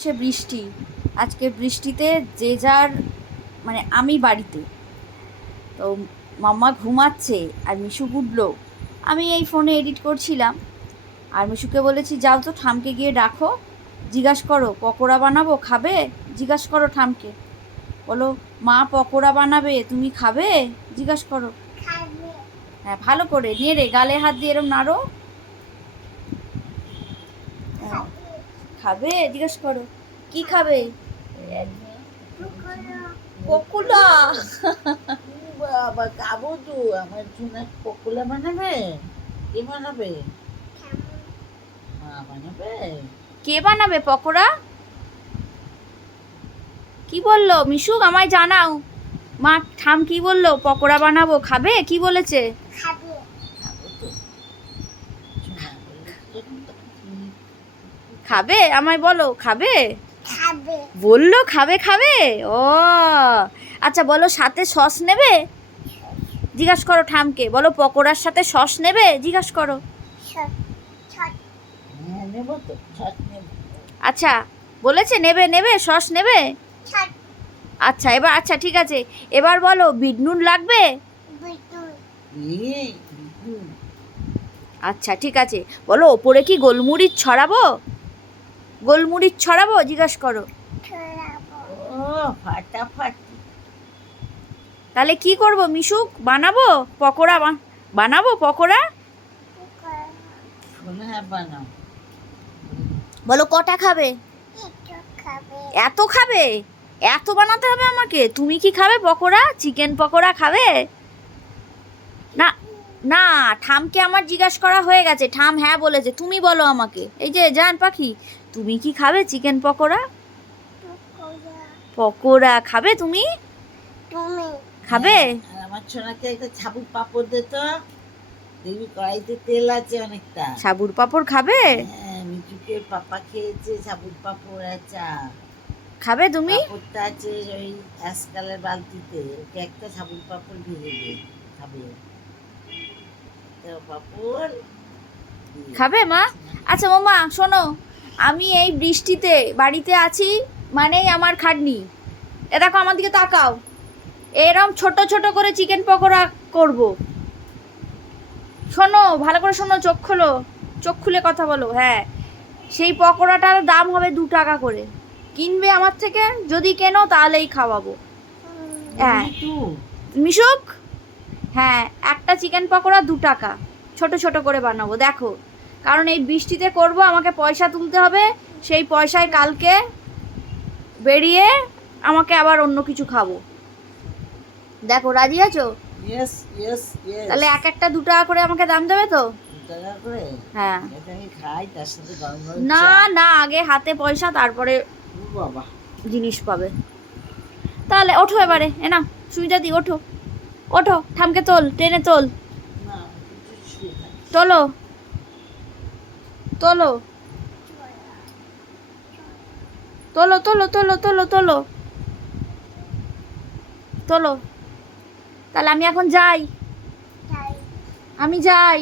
সে বৃষ্টি, আজকে বৃষ্টিতে যে যার মানে আমি বাড়িতে, তো মাম্মা ঘুমাচ্ছে আর মিশু উঠলো। আমি এই ফোনে এডিট করছিলাম আর মিশুকে বলেছি যাও তো ঠামকে গিয়ে ডাকো, জিজ্ঞাসা করো পকোড়া বানাবো খাবে, জিজ্ঞাসা করো ঠামকে, বলো মা পকোড়া বানাবে তুমি খাবে, জিজ্ঞাসা করো। হ্যাঁ ভালো করে নেড়ে গালে হাত দিয়ে এরম নাড়ো। হ্যাঁ, খাবে জিজ্ঞাসা করো কি খাবে। পকোড়া বাবা খাবো তো। আমার জন্য পকোড়া বানাবে? কে বানাবে? মা বানাবে। কে বানাবে পকোড়া? কি বললো মিশুক আমায় জানাও। মা ঠাম কি বললো? পকোড়া বানাবো খাবে কি বলেছে? খাবো তো। শোনা বলেছে তো। খাবে আমায় বলো খাবে। খাবে। বললো খাবে খাবে। ও আচ্ছা বলো সাথে সস নেবে, জিজ্ঞাসা করো ঠামকে, বলো পকোড়ার সাথে সস নেবে, জিজ্ঞাসা করো। হ্যাঁ নেবো তো, ছট নেবো। আচ্ছা বলেছে নেবে নেবে সস নেবে। আচ্ছা এবার আচ্ছা ঠিক আছে, এবার বলো বিট নুন লাগবে। এই, আচ্ছা ঠিক আছে, বলো ওপরে কি গোলমরিচ ছড়াবো, গোলমরিচ ছড়াবো, জিজ্ঞাসা করো। ও ফাটাফাটি। তাহলে কি করব মিশুক, বানাবো পকোড়া, বানাবো পকোড়া। শোনা হ্যাঁ বানাও। বলো কটা খাবে। এত খাবে, এত বানাতে হবে আমাকে। তুমি কি খাবে পকোড়া, চিকেন পকোড়া খাবে? না না, ঠামকে আমার জিজ্ঞাসা করা হয়ে গেছে, ঠাম হ্যাঁ বলেছে। তুমি বলো আমাকে, এই যে জান পাখি, তুমি কি খাবে চিকেন পকোড়া? পকোড়া খাবে তুমি, খাবে? আর আমার ছোনাকে একটা ছাবুর পাপড় দে তো, দেখবি কড়াইতে তেল আছে অনেকটা। সাবুর পাঁপড় খাবে? হ্যাঁ মিঠুকে পাপা খেয়েছে ছাবুর পাপড় আচ্ছা। খাবে তুমি? পাপড়টা আছে ওই অ্যাশ কালার বালতিতে, ওকে একটা ছাবুর পাপড় ভেজে দে, খাবে তো পাপড় খাবে মা? আচ্ছা মামা শোনো, আমি এই বৃষ্টিতে বাড়িতে আছি মানেই আমার খাটনি। এ দেখো আমার দিকে তাকাও, এরম ছোট ছোট করে চিকেন পকোড়া করব। শোনো ভালো করে শোনো, চোখ খোলো, চোখ খুলে কথা বলো। হ্যাঁ সেই পকোড়াটার দাম হবে 2 টাকা করে, কিনবে আমার থেকে, যদি কেনো তাহলেই খাওয়াবো। হ্যাঁ মিশুক, হ্যাঁ একটা চিকেন পকোড়া 2 টাকা, ছোট ছোট করে বানাবো দেখো, কারণ এই বৃষ্টিতে করব, আমাকে পয়সা তুলতে হবে, সেই পয়সায় কালকে বেরিয়ে আমাকে আবার অন্য কিছু খাবো। দেখো রাজি আছো? Yes yes yes. তাহলে এক একটা 2 টাকা করে আমাকে দাম দেবে তো? 2 টাকা করে? হ্যাঁ। এটা আমি খাই তার সাথে গরম গরম না চা। না, আগে হাতে পয়সা তারপরে ও বাবা। জিনিস পাবে। তাহলে ওঠো এবারে, এ না সুবিধা দি, ওঠো ওঠো, ঠামকে তোল, টেনে তোল, না কিছু শুয়ে থাকি। তোলো তোলো তোলো তোলো তোলো তোলো তোলো তোলো। তাহলে আমি এখন যাই, আমি যাই।